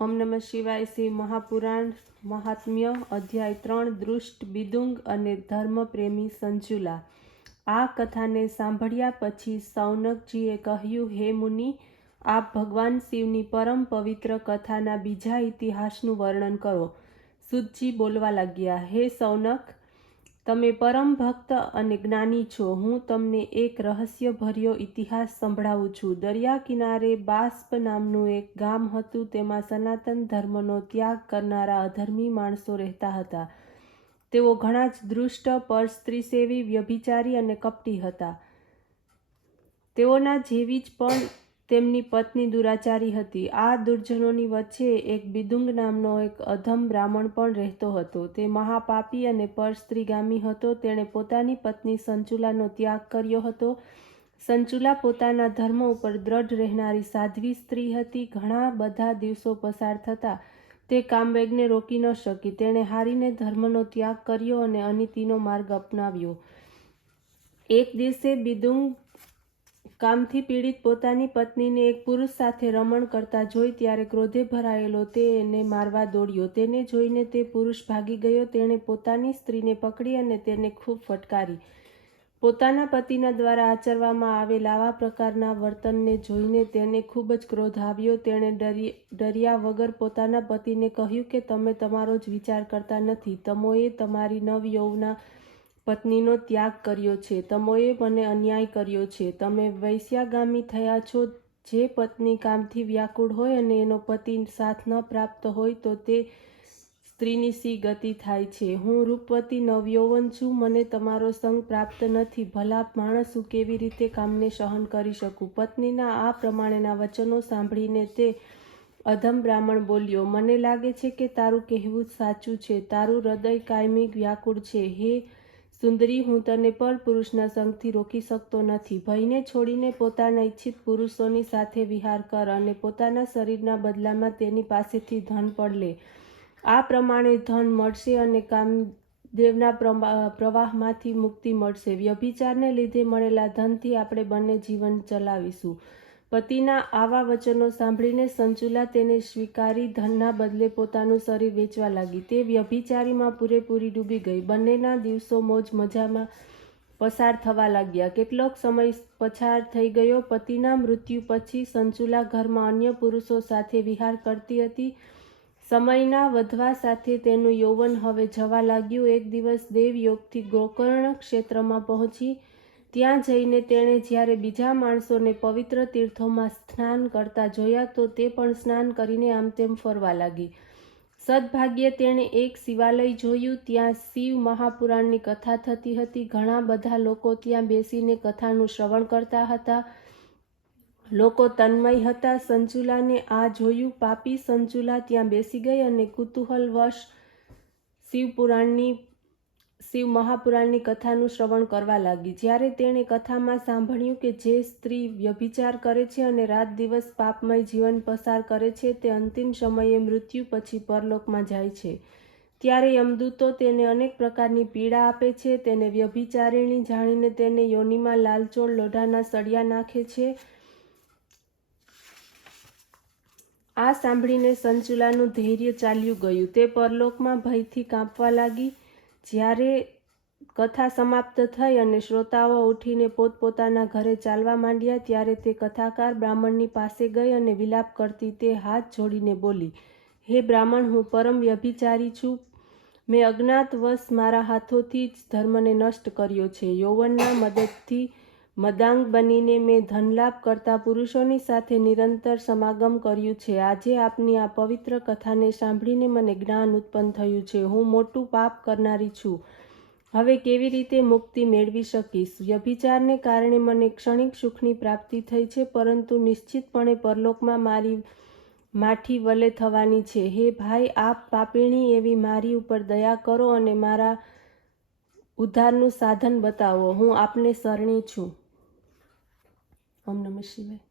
ઓમ નમઃ શિવાય. શ્રી મહાપુરાણ મહાત્મ્ય અધ્યાય 3 દૃષ્ટ બિદુંગ અને ધર્મપ્રેમી સંચુલા. આ કથાને સાંભળ્યા પછી સૌનકજીએ કહ્યું, હે મુનિ, આપ ભગવાન શિવની પરમ પવિત્ર કથાના બીજા ઇતિહાસનું વર્ણન કરો. સૂતજી બોલવા લાગ્યા, હે સૌનક, તમે પરમ ભક્ત અને જ્ઞાની છો. હું તમને એક રહસ્યભર્યો ઇતિહાસ સંભળાવું છું. દરિયા કિનારે બાષ્પ નામનું એક ગામ હતું. તેમાં સનાતન ધર્મનો ત્યાગ કરનારા અધર્મી માણસો રહેતા હતા. તેઓ ઘણા જ દુષ્ટ, પરસ્ત્રીસેવી, વ્યભિચારી અને કપટી હતા. તેઓના જેવી જ પણ તેમની પત્ની દુરાચારી હતી. આ દુર્જનોની વચ્ચે એક બિદુંગ નામનો એક અધમ બ્રાહ્મણ પણ રહેતો હતો. તે મહાપાપી અને પરસ્ત્રીગામી હતો. તેણે પોતાની પત્ની સંચુલાનો ત્યાગ કર્યો હતો. સંચુલા પોતાના ધર્મ ઉપર દ્રઢ રહેનારી સાધ્વી સ્ત્રી હતી. ઘણા બધા દિવસો પસાર થતા તે કામવેગને રોકી ન શકી. તેણે હારીને ધર્મનો ત્યાગ કર્યો અને અનીતિનો માર્ગ અપનાવ્યો. એક દિવસે બિદુંગ કામથી પીડિત પોતાની પત્નીને એક પુરુષ સાથે રમણ કરતા જોઈ ત્યારે ક્રોધે ભરાયેલો તે એને મારવા દોડ્યો. તેને જોઈને તે પુરુષ ભાગી ગયો. તેણે પોતાની સ્ત્રીને પકડી અને તેને ખૂબ ફટકારી. પોતાના પતિના દ્વારા આચરવામાં આવેલ આવા પ્રકારના વર્તનને જોઈને તેને ખૂબ જ ક્રોધ આવ્યો. તેણે ડર્યા વગર પોતાના પતિને કહ્યું કે તમે તમારો જ વિચાર કરતા નથી. તમોએ તમારી નવયૌવના પત્નીનો ત્યાગ કર્યો છે. તમોએ મને અન્યાય કર્યો છે. તમે વૈશ્યાગામી થયા છો. જે પત્ની કામથી વ્યાકુળ હોય અને એનો પતિ સાથ ન પ્રાપ્ત હોય તો તે સ્ત્રીની સી ગતિ થાય છે. હું રૂપવતી નવયૌવન છું. મને તમારો સંગ પ્રાપ્ત નથી. ભલા માણસ, હું કેવી રીતે કામને સહન કરી શકું? પત્નીના આ પ્રમાણેના વચનો સાંભળીને તે અધમ બ્રાહ્મણ બોલ્યો, મને લાગે છે કે તારું કહેવું સાચું છે. તારું હૃદય કાયમી વ્યાકુળ છે. હે સુંદરી, હું તને પર પુરુષના સંગથી રોકી શકતો નથી. ભયને છોડીને પોતાના ઈચ્છિત પુરુષોની સાથે વિહાર કર અને પોતાના શરીરના બદલામાં તેની પાસેથી ધન પણ લે. આ પ્રમાણે ધન મળશે અને કામદેવના પ્રવાહમાંથી મુક્તિ મળશે. વ્યભિચારને લીધે મળેલા ધનથી આપણે બંને જીવન ચલાવીશું. પતિના આવા વચનો સાંભળીને સંચુલા તેને સ્વીકારી ધનના બદલે પોતાનું શરીર વેચવા લાગી. તે વ્યભિચારીમાં પૂરેપૂરી ડૂબી ગઈ. બંનેના દિવસો મોજ મજામાં પસાર થવા લાગ્યા. કેટલોક સમય પસાર થઈ ગયો. પતિના મૃત્યુ પછી સંચુલા ઘરમાં અન્ય પુરુષો સાથે વિહાર કરતી હતી. સમયના વધવા સાથે તેનું યૌવન હવે જવા લાગ્યું. એક દિવસ દેવયોગથી ગોકર્ણ ક્ષેત્રમાં પહોંચી. ત્યાં જઈને તેણે જ્યારે બીજા માણસોને પવિત્ર તીર્થોમાં સ્નાન કરતા જોયા તો તે પણ સ્નાન કરીને આમ તેમ ફરવા લાગી. સદભાગ્યે તેણે એક શિવાલય જોયું. ત્યાં શિવ મહાપુરાણની કથા થતી હતી. ઘણા બધા લોકો ત્યાં બેસીને કથાનું શ્રવણ કરતા હતા. લોકો તન્મય હતા. સંચુલાને આ જોયું. પાપી સંચુલા ત્યાં બેસી ગઈ અને કુતૂહલવશ શિવ મહાપુરાણની કથાનું શ્રવણ કરવા લાગી. જ્યારે તેણે કથામાં સાંભળ્યું કે જે સ્ત્રી વ્યભિચાર કરે છે અને રાત દિવસ પાપમય જીવન પસાર કરે છે તે અંતિમ સમયે મૃત્યુ પછી પરલોકમાં જાય છે, ત્યારે યમદૂતો તેને અનેક પ્રકારની પીડા આપે છે. તેને વ્યભિચારિણી જાણીને તેને યોનિમાં લાલચોળ લોઢાના સળિયા નાખે છે. આ સાંભળીને સંચુલાનું ધૈર્ય ચાલ્યું ગયું. તે પરલોકમાં ભયથી કાંપવા લાગી. જ્યારે કથા સમાપ્ત થઈ અને શ્રોતાઓ ઉઠીને પોતપોતાના ઘરે ચાલવા માંડ્યા ત્યારે તે કથાકાર બ્રાહ્મણની પાસે ગઈ અને વિલાપ કરતી તે હાથ જોડીને બોલી, હે બ્રાહ્મણ, હું પરમ વ્યભિચારી છું. મેં અજ્ઞાતવશ મારા હાથોથી જ ધર્મને નષ્ટ કર્યો છે. યૌવનના મદદથી મદાંગ બનીને મેં ધનલાભ કરતા પુરુષોની સાથે નિરંતર સમાગમ કર્યું છે. આજે આપની આ પવિત્ર કથાને સાંભળીને મને જ્ઞાન ઉત્પન્ન થયું છે. હું મોટું પાપ કરનારી છું. હવે કેવી રીતે મુક્તિ મેળવી શકીશ? વ્યભિચારને કારણે મને ક્ષણિક સુખની પ્રાપ્તિ થઈ છે, પરંતુ નિશ્ચિતપણે પરલોકમાં મારી માઠી વલે થવાની છે. હે ભાઈ, આપ પાપીણી એવી મારી ઉપર દયા કરો અને મારા ઉદ્ધારનું સાધન બતાવો. હું આપને શરણી છું. ઓમ નમઃ શિવાય.